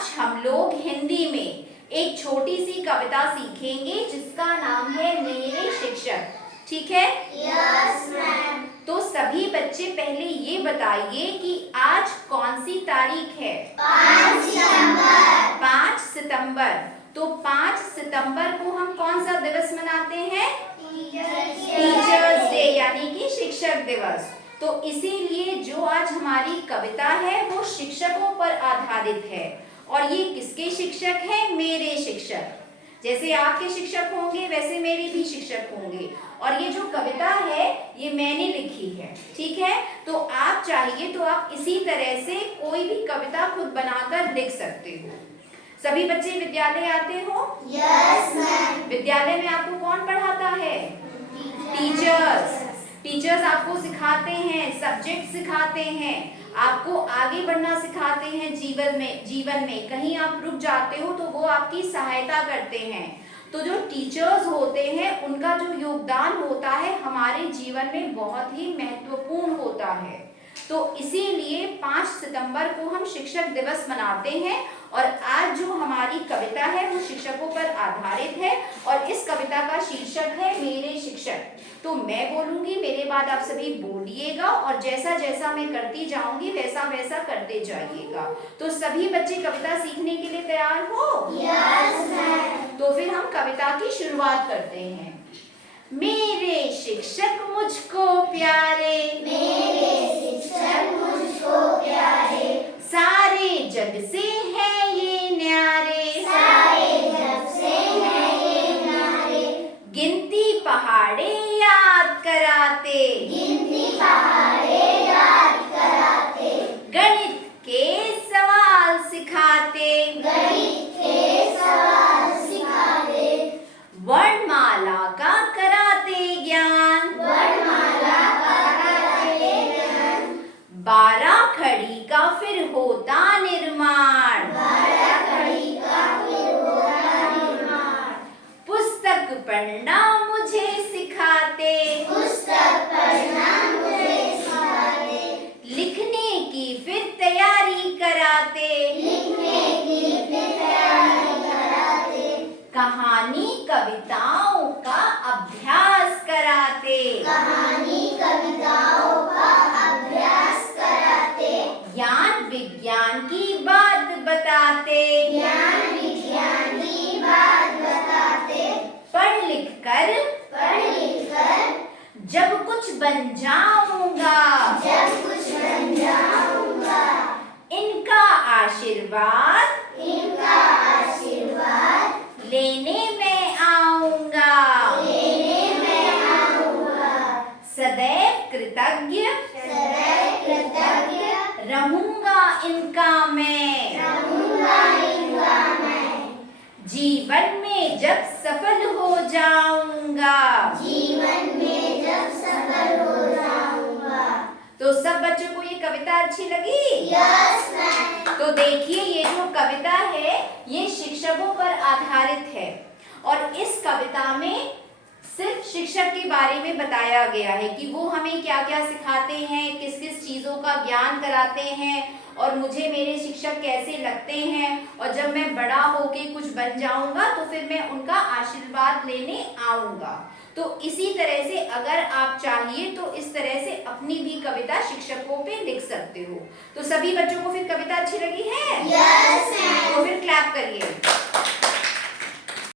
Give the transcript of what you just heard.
आज हम लोग हिंदी में एक छोटी सी कविता सीखेंगे जिसका नाम है मेरे शिक्षक। ठीक है? Yes ma'am. तो सभी बच्चे पहले ये बताइए कि आज कौन सी तारीख है? 5 सितंबर। 5 सितंबर। तो 5 सितंबर को हम कौन सा दिवस मनाते हैं? टीचर्स डे, यानी कि शिक्षक दिवस। तो इसीलिए जो आज हमारी कविता है वो शिक्षकों पर आधारित है। और ये किसके शिक्षक हैं? मेरे शिक्षक। जैसे आपके शिक्षक होंगे वैसे मेरे भी शिक्षक होंगे। और ये जो कविता है ये मैंने लिखी है। ठीक है? तो आप चाहिए तो आप इसी तरह से कोई भी कविता खुद बनाकर लिख सकते हो। सभी बच्चे विद्यालय आते हो? Yes ma'am. विद्यालय में आपको कौन पढ़ाता है? टीचर्स। टीचर्स आपको सिखाते हैं, सब्जेक्ट सिखाते हैं, आपको आगे बढ़ना सिखाते हैं जीवन में कहीं आप रुक जाते हो तो वो आपकी सहायता करते हैं। तो जो टीचर्स होते हैं उनका जो योगदान होता है हमारे जीवन में बहुत ही महत्वपूर्ण होता है। तो इसीलिए 5 सितंबर को हम शिक्षक दिवस मनाते हैं। और आज जो हमारी कविता है वो शिक्षकों पर आधारित है और इस कविता का शीर्षक है मेरे शिक्षक। तो मैं बोलूंगी, मेरे बाद आप सभी बोलिएगा और जैसा जैसा मैं करती जाऊंगी वैसा वैसा करते जाइएगा। तो सभी बच्चे कविता सीखने के लिए तैयार हो? Yes ma'am. तो फिर हम कविता की शुरुआत करते हैं। मेरे शिक्षक मुझको प्यारे, मेरे शिक्षक मुझको प्यारे, सारे जग से है ये न्यारे, सारे जग से है ये न्यारे, गिनती पहाड़े याद कराते, गिनती पहाड़े याद कराते, गणित के सवाल सिखाते, गणित के सवाल सिखाते, वर्णमाला का कराते ज्ञान, वर्णमाला का कराते ज्ञान, 12 खड़ी का फिर होता निर्माण, 12 खड़ी का फिर होता निर्माण, पुस्तक पढ़ना मुझे सिखाते, पुस्तक पढ़ना मुझे सिखाते, लिखने की फिर तैयारी कराते, लिखने की फिर तैयारी कराते, कहानी कविताओं का अभ्यास कराते, कहानी कविताओं का अभ्यास कराते, ज्ञान विज्ञान की बात बताते, ज्ञान विज्ञान की बात बताते, पढ़ लिख कर जब कुछ बन जाऊंगा, जब कुछ बन जाऊंगा, इनका आशीर्वाद इनका आशीर्वाद लेने में आऊंगा, लेने में आऊंगा, सदैव कृतज्ञ सदैव कृतज्ञ रहूंगा इनका मैं, रहूंगा इनका मैं, जीवन में जब सफल हो जाऊंगा। जीवन में जब सफल हो जाऊंगा। तो सब बच्चों को ये कविता अच्छी लगी? Yes ma'am. तो देखिए ये जो कविता है ये शिक्षकों पर आधारित है और इस कविता में सिर्फ शिक्षक के बारे में बताया गया है कि वो हमें क्या क्या सिखाते हैं, किस किस चीज़ों का ज्ञान कराते हैं और मुझे मेरे शिक्षक कैसे लगते हैं और जब मैं बड़ा होके कुछ बन जाऊंगा तो फिर मैं उनका आशीर्वाद लेने आऊंगा। तो इसी तरह से अगर आप चाहिए तो इस तरह से अपनी भी कविता शिक्षकों पे लिख सकते हो। तो सभी बच्चों को फिर कविता अच्छी लगी है? Yes ma'am. तो फिर क्लैप करिए।